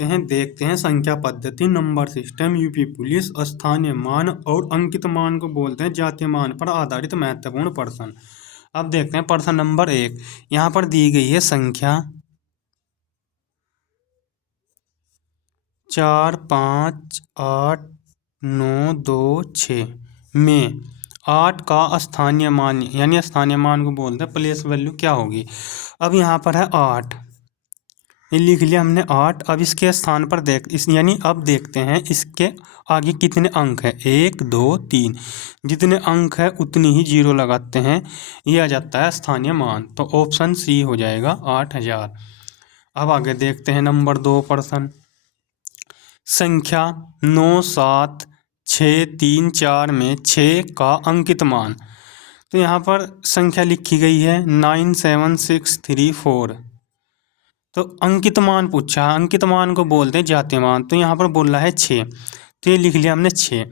बढ़ते हैं, देखते हैं संख्या पद्धति, नंबर सिस्टम, यूपी पुलिस, स्थानीय मान और अंकित मान को बोलते हैं जातीय मान पर आधारित महत्वपूर्ण प्रश्न। अब देखते हैं प्रश्न नंबर 1। यहाँ पर दी गई है संख्या 4 5 8 9 2 6 में 8 का स्थानीय मान, यानी स्थानीय मान को बोलते हैं प्लेस वैल्यू क्या होगी। अब यहाँ पर है 8, ये लिख लिया हमने 8। अब इसके स्थान पर यानी अब देखते हैं इसके आगे कितने अंक है, 1 2 3, जितने अंक है उतनी ही जीरो लगाते हैं, ये आ जाता है स्थानीय मान। तो ऑप्शन सी हो जाएगा 8000। अब आगे देखते हैं नंबर 2 प्रश्न। संख्या 9 7 6 3 4 में 6 का अंकित मान। तो यहाँ पर संख्या लिखी गई है 9 7 6 3 4। तो अंकित मान पूछा, अंकित मान को बोलते हैं जातीय मान। तो यहाँ पर बोल रहा है 6, तो ये लिख लिया हमने 6।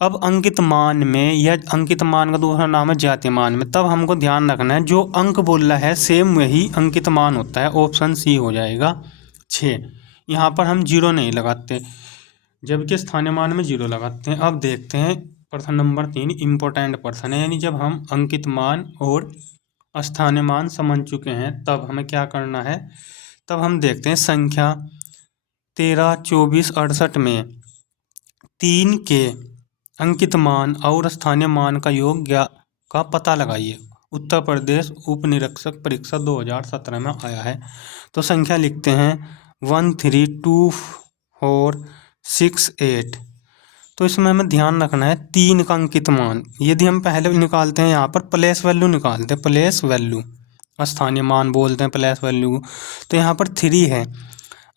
अब अंकित मान में, यह अंकित मान का दूसरा नाम है जातीय मान में, तब हमको ध्यान रखना है जो अंक बोल रहा है सेम वही अंकित मान होता है। ऑप्शन सी हो जाएगा 6। यहाँ पर हम जीरो नहीं लगाते, जबकि स्थानीय मान में जीरो लगाते हैं। अब देखते हैं प्रश्न नंबर 3, इम्पोर्टेंट प्रश्न है, यानी जब हम अंकित मान और स्थानीय मान समझ चुके हैं तब हमें क्या करना है। तब हम देखते हैं संख्या 13 24 68 में 3 के अंकित मान और स्थानीय मान का योग का पता लगाइए। उत्तर प्रदेश उप निरीक्षक परीक्षा 2017 में आया है। तो संख्या लिखते हैं 1 3 2 4 6 8। तो इसमें हमें ध्यान रखना है 3 का अंकित मान, यदि हम पहले निकालते हैं यहाँ पर प्लेस वैल्यू निकालते हैं, प्लेस वैल्यू, स्थानीय मान बोलते हैं प्लेस वैल्यू। तो यहाँ पर 3 है।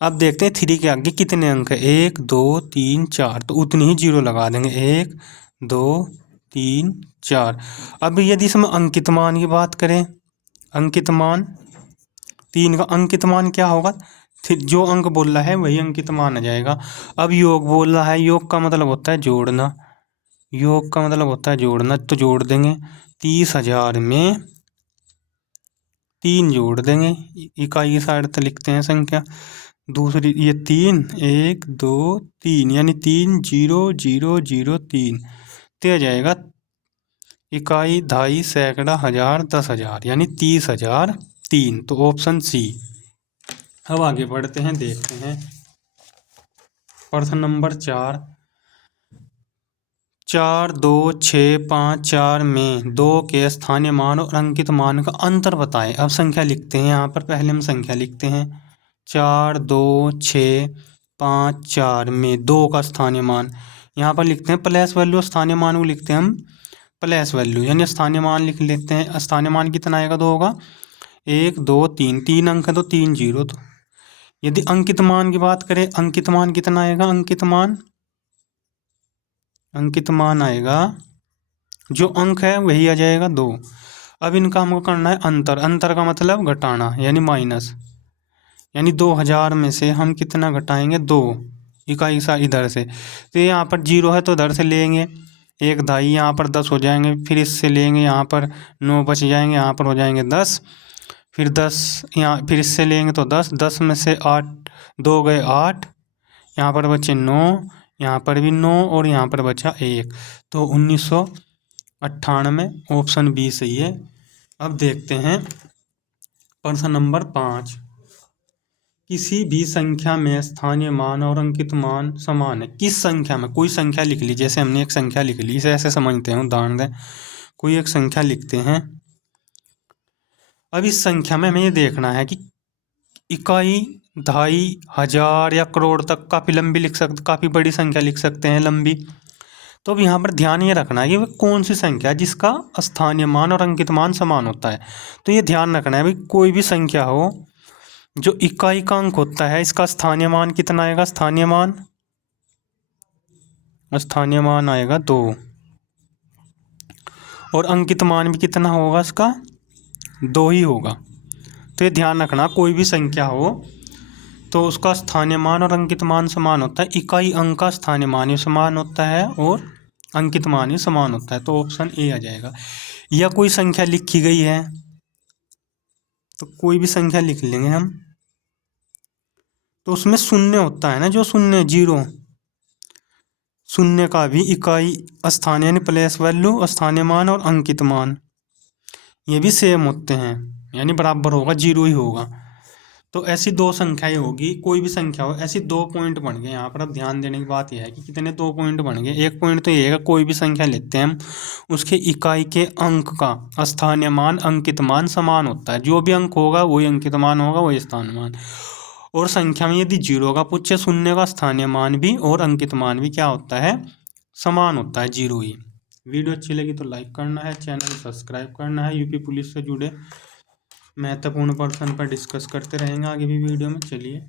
अब देखते हैं 3 के आगे कितने अंक है, 1 2 3 4, तो उतनी ही जीरो लगा देंगे, 1 2 3 4। अब यदि इसमें अंकित मान की बात करें, अंकित मान 3 का अंकित मान क्या होगा, जो अंक बोल रहा है वही अंकित मान आ जाएगा। अब योग बोल रहा है, योग का मतलब होता है जोड़ना, योग का मतलब होता है जोड़ना, तो जोड़ देंगे 30,000 में 3 जोड़ देंगे, इकाई साइड तक लिखते हैं संख्या। दूसरी ये 3 1 2 3, यानी 3 0 0 0 3, तो आ जाएगा इकाई ढाई सैकड़ा हजार 10,000, यानी 30,003। तो ऑप्शन सी। अब आगे बढ़ते हैं, देखते हैं प्रश्न नंबर 4। 4 2 6 5 4 में 2 के स्थानीय मान और अंकित मान का अंतर बताएं। अब संख्या लिखते हैं, यहाँ पर पहले हम संख्या लिखते हैं 4 2 6 5 4 में 2 का स्थानीय मान, यहाँ पर लिखते हैं प्लेस वैल्यू, स्थानीय मान को लिखते हैं हम प्लेस वैल्यू, यानी स्थानीय मान लिख लेते हैं। स्थानीय मान कितना आएगा, 2 होगा, 1 2 3, 3 अंक है तो 3 जीरो। तो यदि अंकित मान की बात करें, अंकित मान कितना आएगा, अंकित मान आएगा, जो अंक है वही आ जाएगा 2। अब इनका हमको करना है अंतर, अंतर का मतलब घटाना, यानी माइनस, यानी 2000 में से हम कितना घटाएंगे, 2 इकाई सा इधर से। तो यहाँ पर जीरो है तो इधर से लेंगे, 1 ढाई, यहाँ पर 10 हो जाएंगे, फिर इससे लेंगे, यहाँ पर 9 बच जाएंगे, यहाँ पर हो जाएंगे 10, फिर 10 यहाँ, फिर इससे लेंगे तो 10, 10 में से 8 2 गए 8, यहाँ पर बचे 9, यहाँ पर भी 9 और यहाँ पर बचा 1, तो 1998। ऑप्शन बी सही है। अब देखते हैं प्रश्न नंबर 5। किसी भी संख्या में स्थानीय मान और अंकित मान समान है। किस संख्या में, कोई संख्या लिख ली, जैसे हमने एक संख्या लिख ली, इसे ऐसे समझते हैं, उदाहरण दें, कोई एक संख्या लिखते हैं। अब इस संख्या में हमें ये देखना है कि इकाई ढाई हजार या करोड़ तक काफ़ी लंबी लिख सकते, काफ़ी बड़ी संख्या लिख सकते हैं, लंबी। तो अब यहाँ पर ध्यान ये रखना है कि वह कौन सी संख्या है जिसका स्थानीय मान और अंकित मान समान होता है। तो ये ध्यान रखना है भाई, कोई भी संख्या हो जो इकाई का अंक होता है, इसका स्थानीय मान कितना आएगा, स्थानीय मान आएगा 2, और अंकित मान भी कितना होगा, इसका 2 ही होगा। तो ये ध्यान रखना, कोई भी संख्या हो तो उसका स्थानीय मान और अंकित मान समान होता है, इकाई अंक का स्थानीय मान ही समान होता है और अंकित मान ही समान होता है। तो ऑप्शन ए आ जाएगा। या कोई संख्या लिखी गई है, तो कोई भी संख्या लिख लेंगे हम, तो उसमें शून्य होता है ना, जो शून्य जीरो, शून्य का भी इकाई स्थान यानी प्लेस वैल्यू, स्थानीय मान और अंकित मान ये भी सेम होते हैं, यानी बराबर होगा, जीरो ही होगा। तो ऐसी दो संख्याएं होगी, कोई भी संख्या हो, ऐसी दो पॉइंट बन गए। यहाँ पर अब ध्यान देने की बात यह है कि कितने दो पॉइंट बन गए। एक पॉइंट तो ये है, कोई भी संख्या लेते हैं हम, उसके इकाई के अंक का स्थानीय मान अंकित मान समान होता है। जो भी अंक होगा वही अंकित मान होगा, वही स्थानीय मान। और संख्या में यदि जीरो का पूछे, शून्य का स्थानीय मान भी और अंकित मान भी क्या होता है, समान होता है, जीरो ही। वीडियो अच्छी लगी तो लाइक करना है, चैनल सब्सक्राइब करना है। यूपी पुलिस से जुड़े महत्वपूर्ण पर्सन पर डिस्कस करते रहेंगे आगे भी वीडियो में। चलिए।